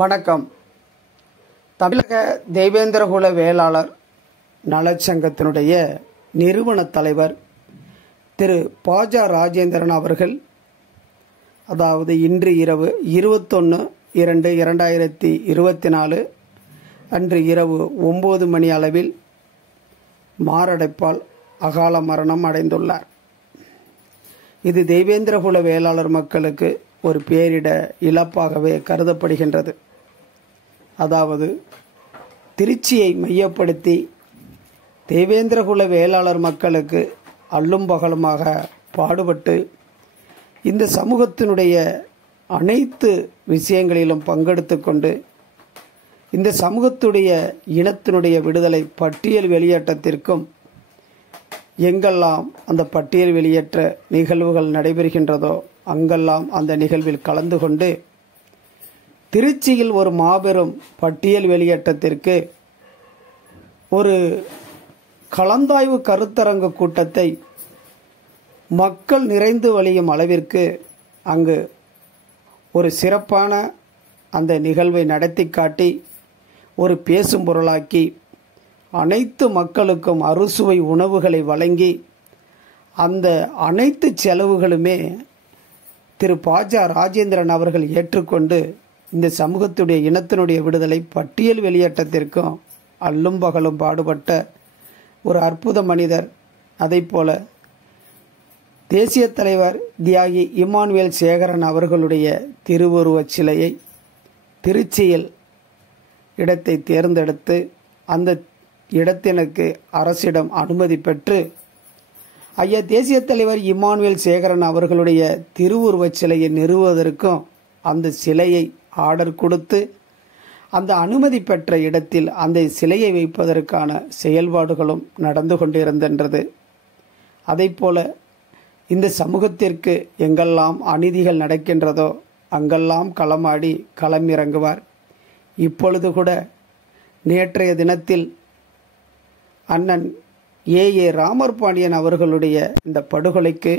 வணக்கம். தமிழக தேவேந்திரகுல வேளாளர் நலச்சங்கத்தினுடைய நிறுவன தலைவர் திரு பாஜ ராஜேந்திரன் அவர்கள், அதாவது இன்று இரவு 21/2/2024 அன்று இரவு 9 மணி அளவில் மாரடைப்பால் அகால மரணம் அடைந்துள்ளார். இது தேவேந்திரகுல வேளாளர் மக்களுக்கு ஒரு பேரிட இழப்பாகவே கருதப்படுகின்றது. அதாவது திருச்சியை மையப்படுத்தி தேவேந்திரகுல வேளாளர் மக்களுக்கு அல்லும் பகலுமாக பாடுபட்டு இந்த சமூகத்தினுடைய அனைத்து விஷயங்களிலும் பங்கெடுத்து கொண்டு இந்த சமூகத்துடைய இனத்தினுடைய விடுதலை பட்டியல் வெளியேற்றத்திற்கும் எங்கெல்லாம் அந்த பட்டியல் வெளியேற்ற நிகழ்வுகள் நடைபெறுகின்றதோ அங்கெல்லாம் அந்த நிகழ்வில் கலந்து கொண்டு திருச்சியில் ஒரு மாபெரும் பட்டியல் வெளியேற்றத்திற்கு ஒரு கலந்தாய்வு கருத்தரங்கு கூட்டத்தை மக்கள் நிறைந்து வழியும் அளவிற்கு அங்கு ஒரு சிறப்பான அந்த நிகழ்வை நடத்தி காட்டி ஒரு பேசும் பொருளாக்கி அனைத்து மக்களுக்கும் அறுசுவை உணவுகளை வழங்கி அந்த அனைத்து செலவுகளுமே திரு பாஜ ராஜேந்திரன் அவர்கள் ஏற்றுக்கொண்டு இந்த சமூகத்துடைய இனத்தினுடைய விடுதலை பட்டியல் வெளியேற்றத்திற்கும் அல்லும் பகலும் பாடுபட்ட ஒரு அற்புத மனிதர். அதைப்போல தேசிய தலைவர் தியாகி இம்மானுவேல் சேகரன் அவர்களுடைய திருவுருவச் சிலையை திருச்சியில் இடத்தை தேர்ந்தெடுத்து அந்த இடத்திற்கு அரசிடம் அனுமதி பெற்று ஐயா தேசிய தலைவர் இம்மானுவேல் சேகரன் அவர்களுடைய திருவுருவச் சிலையை நிறுவுவதற்கும் அந்த சிலையை ஆர்டர் கொடுத்து அந்த அனுமதி பெற்ற இடத்தில் அந்த சிலையை வைப்பதற்கான செயல்பாடுகளும் நடந்து கொண்டிருக்கின்றது. அதைப்போல இந்த சமூகத்திற்கு எங்கெல்லாம் அநீதிகள் நடக்கின்றதோ அங்கெல்லாம் களமாடி களம் இறங்குவார். இப்பொழுது கூட நேற்றைய தினத்தில் அண்ணன் ஏ ராமர் பாண்டியன் அவர்களுடைய இந்த படுகொலைக்கு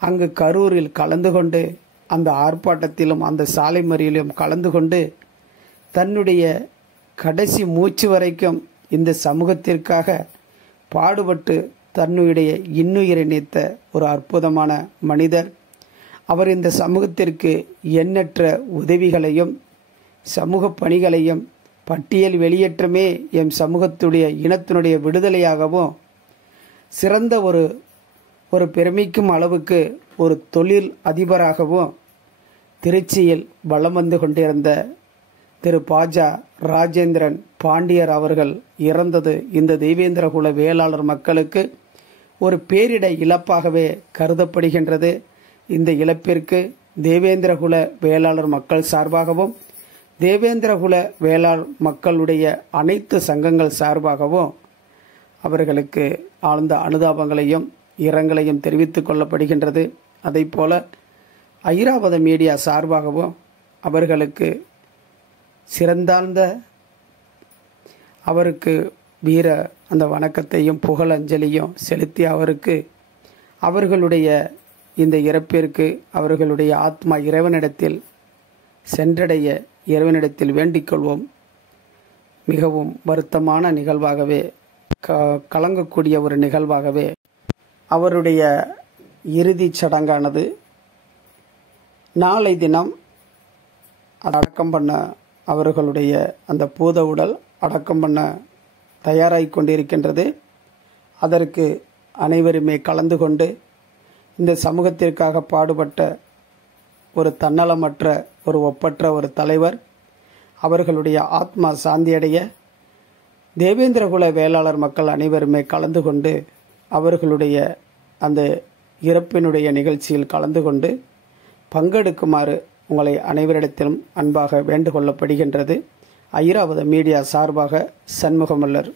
அங்கு கரூரில் கலந்து கொண்டு அந்த ஆர்ப்பாட்டத்திலும் அந்த சாலை மறியலிலும் கலந்து கொண்டு தன்னுடைய கடைசி மூச்சு வரைக்கும் இந்த சமூகத்திற்காக பாடுபட்டு தன்னுடைய இன்னுயிரை நீத்த ஒரு அற்புதமான மனிதர். அவர் இந்த சமூகத்திற்கு எண்ணற்ற உதவிகளையும் சமூக பணிகளையும் பட்டியல் வெளியேற்றமே எம் சமூகத்துடைய இனத்தினுடைய விடுதலையாகவும் சிறந்த ஒரு பெருமைக்கும் அளவுக்கு ஒரு தொழில் அதிபராகவும் திருச்சியில் வலம் வந்து கொண்டிருந்த திரு பாஜ ராஜேந்திரன் பாண்டியர் அவர்கள் இறந்தது இந்த தேவேந்திரகுல வேளாளர் மக்களுக்கு ஒரு பேரிட இழப்பாகவே கருதப்படுகின்றது. இந்த இழப்பிற்கு தேவேந்திரகுல வேளாளர் மக்கள் சார்பாகவும் தேவேந்திரகுல வேளாளர் மக்களுடைய அனைத்து சங்கங்கள் சார்பாகவும் அவர்களுக்கு ஆழ்ந்த அனுதாபங்களையும் இரங்கலையும் தெரிவித்துக் கொள்ளப்படுகின்றது. அதைப்போல ஐராவத மீடியா சார்பாகவும் அவர்களுக்கு சிறந்தார்ந்த அவருக்கு வீர அந்த வணக்கத்தையும் புகழஞ்சலியும் செலுத்தி அவர்களுடைய இந்த இறப்பிற்கு அவர்களுடைய ஆத்மா இறைவனிடத்தில் சென்றடைய இறைவனிடத்தில் வேண்டிக் கொள்வோம். மிகவும் வருத்தமான நிகழ்வாகவே கலங்கக்கூடிய ஒரு நிகழ்வாகவே அவருடைய இறுதிச் சடங்கானது நாளை தினம் அடக்கம் பண்ண அவர்களுடைய அந்த பூத உடல் அடக்கம் பண்ண தயாராகிக் கொண்டிருக்கின்றது. அதற்கு அனைவருமே கலந்து கொண்டு இந்த சமூகத்திற்காக பாடுபட்ட ஒரு தன்னலமற்ற ஒரு ஒப்பற்ற ஒரு தலைவர் அவர்களுடைய ஆத்மா சாந்தியடைய தேவேந்திரகுல வேளாளர் மக்கள் அனைவருமே கலந்து கொண்டு அவர்களுடைய அந்த இறப்பினுடைய நிகழ்ச்சியில் கலந்து கொண்டு பங்கெடுக்குமாறு உங்களை அனைவரிடத்திலும் அன்பாக வேண்டுகொள்ளப்படுகின்றது. ஐராவத மீடியா சார்பாக சண்முகமல்லர்.